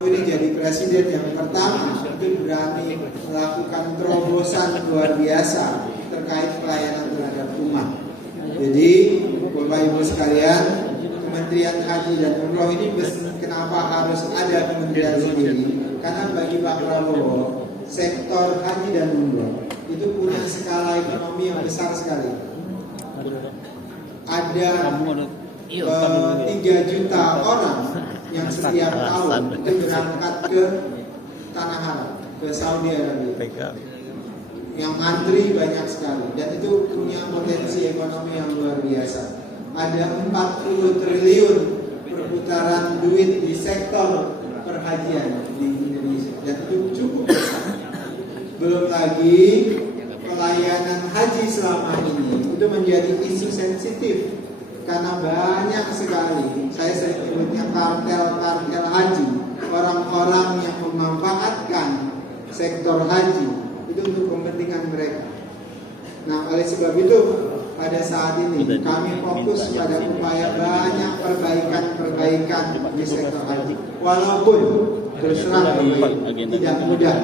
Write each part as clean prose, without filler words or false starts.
Ini jadi presiden yang pertama itu berani melakukan terobosan luar biasa terkait pelayanan terhadap umat. Jadi Bapak Ibu sekalian, Kementerian Haji dan Umroh ini kenapa harus ada kementerian sendiri? Karena bagi Pak Prabowo, sektor haji dan umroh itu punya skala ekonomi yang besar sekali. Ada 3 juta orang yang setiap tahun itu berangkat ke Tanah Haram, ke Saudi Arabia. Yang antri banyak sekali dan itu punya potensi ekonomi yang luar biasa. Ada 40 triliun perputaran duit di sektor perhajian di Indonesia dan itu cukup besar. Belum lagi pelayanan haji selama ini itu menjadi isu sensitif karena banyak sekali, saya sering sebutnya kartel-kartel haji, orang-orang yang memanfaatkan sektor haji itu untuk kepentingan mereka. Nah, oleh sebab itu pada saat ini kami fokus pada upaya banyak perbaikan di sektor haji. Walaupun terus terang tidak mudah.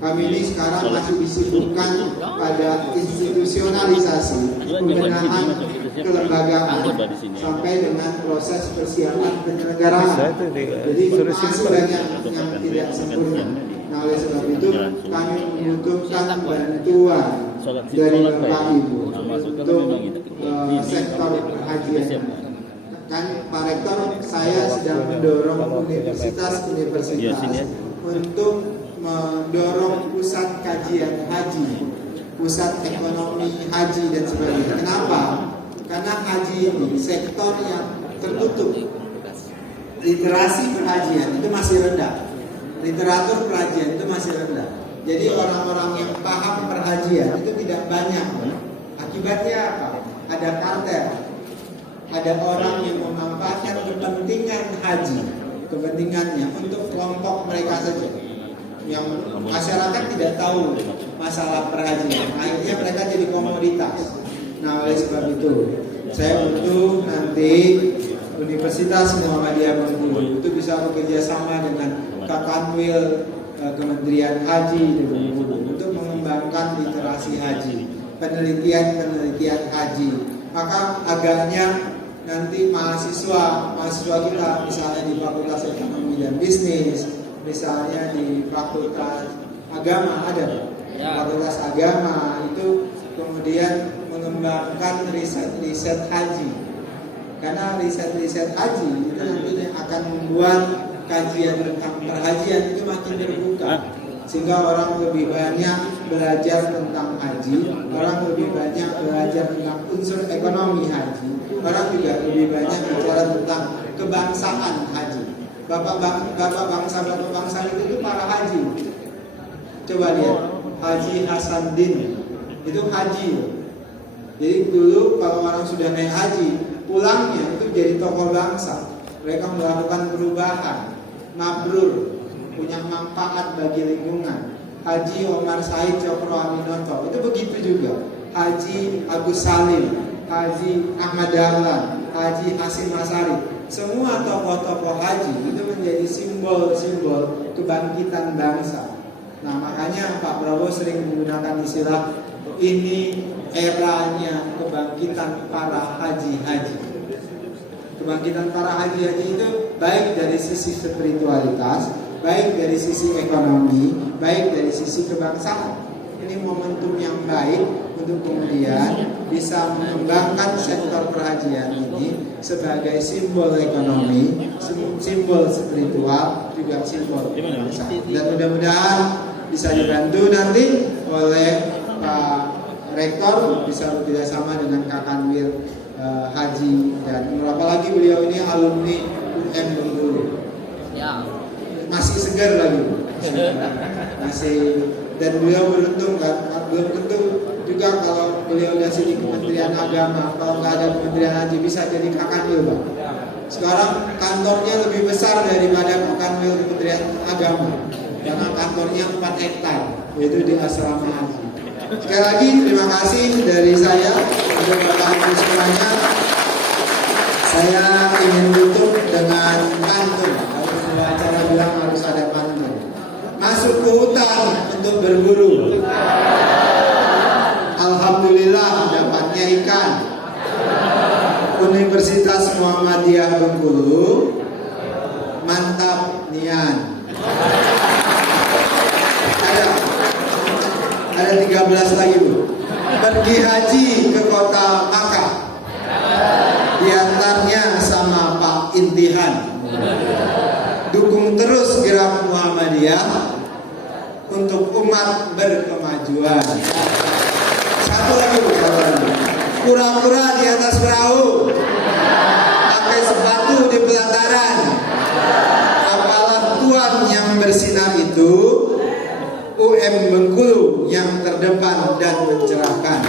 Kami ini sekarang masih disibukkan pada institusionalisasi, pembenahan kelembagaan sampai dengan proses persiapan penyelenggaraan. Jadi masih banyak yang tidak sempurna. Nah, oleh sebab itu kami membutuhkan bantuan dari Bapak Ibu untuk sektor perhajian. Kan Pak Rektor, saya sedang mendorong universitas untuk mendorong pusat kajian haji, pusat ekonomi haji dan sebagainya. Kenapa? Karena haji ini sektor yang tertutup. Literasi perhajian itu masih rendah. Literatur perhajian itu masih rendah. Jadi orang-orang yang paham perhajian itu tidak banyak. Akibatnya apa? Ada kartel. Ada orang yang memanfaatkan kepentingan haji, kepentingannya untuk kelompok mereka saja. Yang masyarakat tidak tahu masalah perhajian, akhirnya mereka jadi komoditas. Nah, oleh sebab itu saya butuh nanti Universitas Muhammadiyah Bengkulu itu bisa bekerja sama dengan Kakanwil Kementerian Haji untuk mengembangkan literasi haji, penelitian haji. Maka agaknya nanti mahasiswa kita misalnya di Fakultas Ekonomi dan Bisnis, misalnya di Fakultas Agama ada, Fakultas Agama itu kemudian mengembangkan riset haji, karena riset haji itu nanti akan membuat kajian tentang perhajian itu makin terbuka, sehingga orang lebih banyak belajar tentang haji, orang lebih banyak belajar tentang unsur ekonomi haji, orang juga lebih banyak bicara tentang kebangsaan haji. Bapak bangsa itu para haji. Coba lihat, Haji Hasanuddin itu haji. Jadi dulu kalau orang sudah naik haji, pulangnya itu jadi tokoh bangsa. Mereka melakukan perubahan, mabrur, punya manfaat bagi lingkungan. Haji Omar Said Cokro Aminoto itu begitu juga. Haji Agus Salim, Haji Ahmad Dahlan, Haji Hasim Asari, semua tokoh-tokoh haji itu menjadi simbol-simbol kebangkitan bangsa. Nah, makanya Pak Prabowo sering menggunakan istilah ini eranya kebangkitan para haji-haji. Kebangkitan para haji-haji itu baik dari sisi spiritualitas, baik dari sisi ekonomi, baik dari sisi kebangsaan. Ini momentum yang baik untuk kemudian bisa mengembangkan sektor perhajian ini sebagai simbol ekonomi, simbol spiritual, juga simbol kebangsaan. Dan mudah-mudahan bisa dibantu nanti oleh Pak Rektor, bisa bekerja sama dengan Kakanwil Haji dan apalagi beliau ini alumni UM Bengkulu. Ya. Masih segar lagi, masih, dan beliau beruntung kan, belum tentu juga kalau beliau dari di Kementerian Agama, kalau nggak ada Kementerian Haji bisa jadi Kakanwil, Pak. Sekarang kantornya lebih besar daripada Kakanwil Kementerian Agama, karena kantornya 4 hektar, yaitu di Asrama Haji. Sekali lagi terima kasih dari saya untuk Bapak Ibu semuanya. Saya ingin tutup dengan pantun. 13 lagi Bu. Pergi haji ke kota Makkah. Diantarnya sama Pak Intihan. Dukung terus gerak Muhammadiyah untuk umat berkemajuan. Satu lagi Bu, pura-pura di atas perahu, pakai sepatu di pelataran. Apalah Tuhan yang bersinar itu, UM Bengkulu yang terdepan dan mencerahkan.